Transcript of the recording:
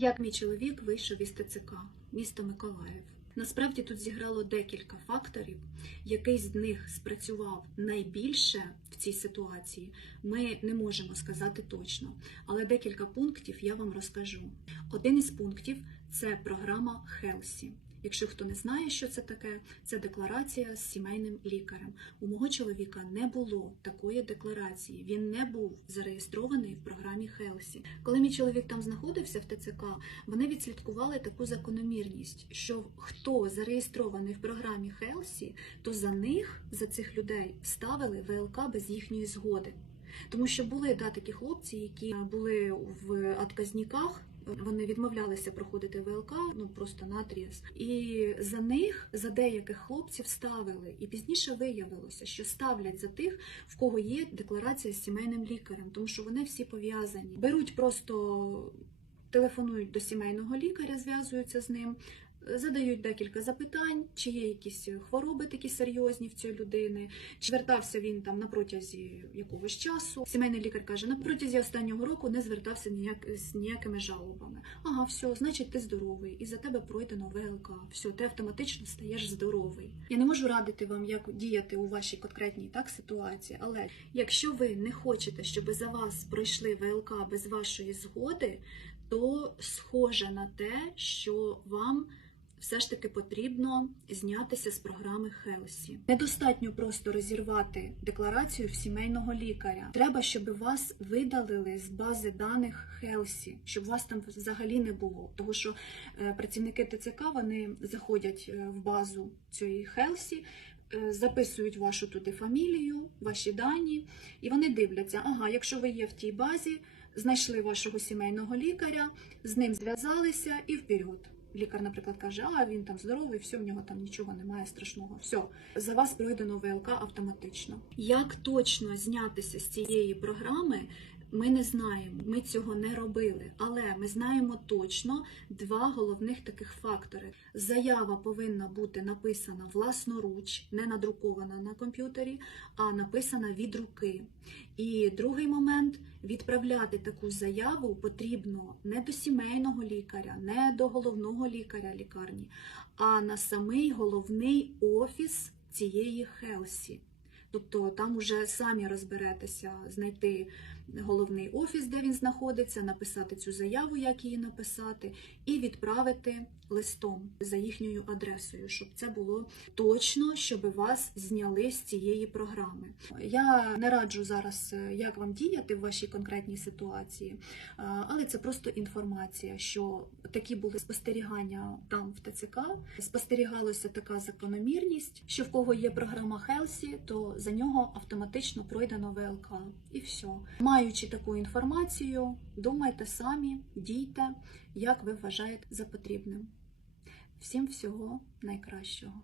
Як мій чоловік вийшов із ТЦК, місто Миколаїв. Насправді тут зіграло декілька факторів. Який з них спрацював найбільше в цій ситуації, ми не можемо сказати точно, але декілька пунктів я вам розкажу. Один із пунктів це програма Хелсі. Якщо хто не знає, що це таке, це декларація з сімейним лікарем. У мого чоловіка не було такої декларації. Він не був зареєстрований в програмі Хелсі. Коли мій чоловік там знаходився в ТЦК, вони відслідкували таку закономірність, що хто зареєстрований в програмі Хелсі, то за них, за цих людей, ставили ВЛК без їхньої згоди. Тому що були да, такі хлопці, які були в отказниках, вони відмовлялися проходити ВЛК, ну просто натріс. І за них, за деяких хлопців, ставили. І пізніше виявилося, що ставлять за тих, в кого є декларація з сімейним лікарем, тому що вони всі пов'язані. Беруть просто. Телефонують до сімейного лікаря, зв'язуються з ним, задають декілька запитань, чи є якісь хвороби такі серйозні в цієї людини, чи звертався він там на протязі якогось часу. Сімейний лікар каже, на протязі останнього року не звертався ніяк з ніякими жалобами. Ага, все, значить, ти здоровий, і за тебе пройдено ВЛК. Все, ти автоматично стаєш здоровий. Я не можу радити вам, як діяти у вашій конкретній так ситуації, але якщо ви не хочете, щоб за вас пройшли ВЛК без вашої згоди, то схоже на те, що вам все ж таки потрібно знятися з програми Хелсі. Недостатньо просто розірвати декларацію в сімейного лікаря. Треба, щоб вас видалили з бази даних Хелсі, щоб вас там взагалі не було. Тому що е, працівники ТЦК вони заходять е, в базу цієї Хелсі. е, Записують вашу туди фамілію, ваші дані, і вони дивляться, ага, якщо ви є в тій базі, знайшли вашого сімейного лікаря, з ним зв'язалися і вперед. Лікар, наприклад, каже, а він там здоровий, все, в нього там нічого немає страшного. Все, за вас пройдено ВЛК автоматично. Як точно знятися з цієї програми? Ми не знаємо, ми цього не робили, але ми знаємо точно два головних таких фактори. Заява повинна бути написана власноруч, не надрукована на комп'ютері, а написана від руки. І другий момент відправляти таку заяву потрібно не до сімейного лікаря, не до головного лікаря лікарні, а на самий головний офіс цієї Хелсі. Тобто там уже самі розберетеся, знайти головний офіс, де він знаходиться, написати цю заяву, як її написати, і відправити листом за їхньою адресою, щоб це було точно, щоб вас зняли з цієї програми. Я не раджу зараз, е, як вам діяти в вашій конкретній ситуації, але це просто інформація, що такі були спостерігання там в ТЦК. Спостерігалася така закономірність, що в кого є програма Хелсі, то за нього автоматично пройдено ВЛК. І все. Маючи таку інформацію, думайте самі, дійте, як ви вважаєте за потрібним. Всім всього найкращого.